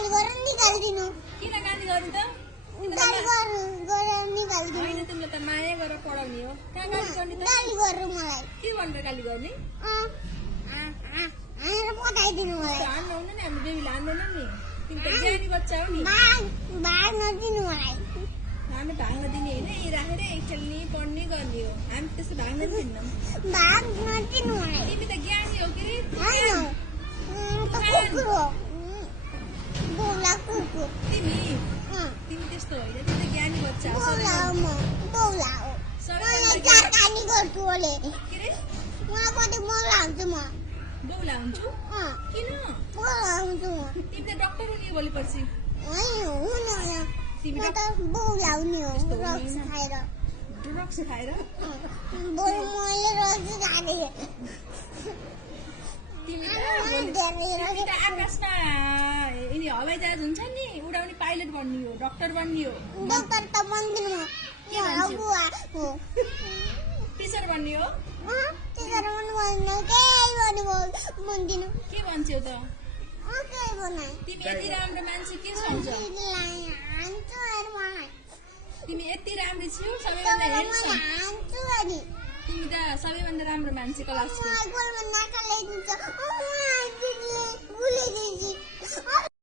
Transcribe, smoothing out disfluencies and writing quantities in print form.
गाली गरेर निकाल्दिनु किन गाली गर्नु त गाली गरेर निकाल्दिनु हैन तिमीले त माया गरेर पढाउने हो कहाँ गाली गर्ने त गाली गरेर मलाई के भनेर गाली गर्ने हानेर पठाइदिनु मलाई हान्नु हुन्न नि हामी बेबीले हान्दैन नि तिमी त ज्ञानी बच्चा हो नि भाग्न दिनु मलाई हामी भाग्न दिने होइन यही राखेर खेल्ने पढ्ने गर्ने हो हामी त्यसो भाग्न दिन्नौँ भाग्न दिनु मलाई तिमी त ज्ञानी हो के हैन त कुकुर हो बोला कुकुर तिमी त्यस्तो होइन तिमी त ज्ञानी बच्चा हो बोला हो म बोला हो मलाई चाकानी गर्छु ओले के रे मलाई कति बोला हुन्छु म बौला हुन्छु किन बोला हुन्छु म तिमी त डक्टर हुने हो भोलि पर्सि होइन तिमी म त बोला हुने हो रक्स खाएर ड्रग्स खाएर बरु मैले रक्स खाँदै तिमी त आकाशमा यिनी हवाईजहाज हुन्छ नि उडाउने पाइलट बन्ने हो डक्टर बन्ने हो डक्टर त बन्दिनु म के भन्छौ? बुवा हो टिचर बन्ने हो टिचर पनि बन्दिनु केही पनि बन्दिनु के भन्छौ त केही बनाए तिमी यति राम्रो मान्छे के सम्झौ हान्छु अरे मलाई तिमी यति राम्रो छौ सबैभन्दा हेर्छौ हान्छु अनि तिमी त सबैभन्दा राम्रो मान्छे क्लासको गोलमा नाका ल्याइदिन्छ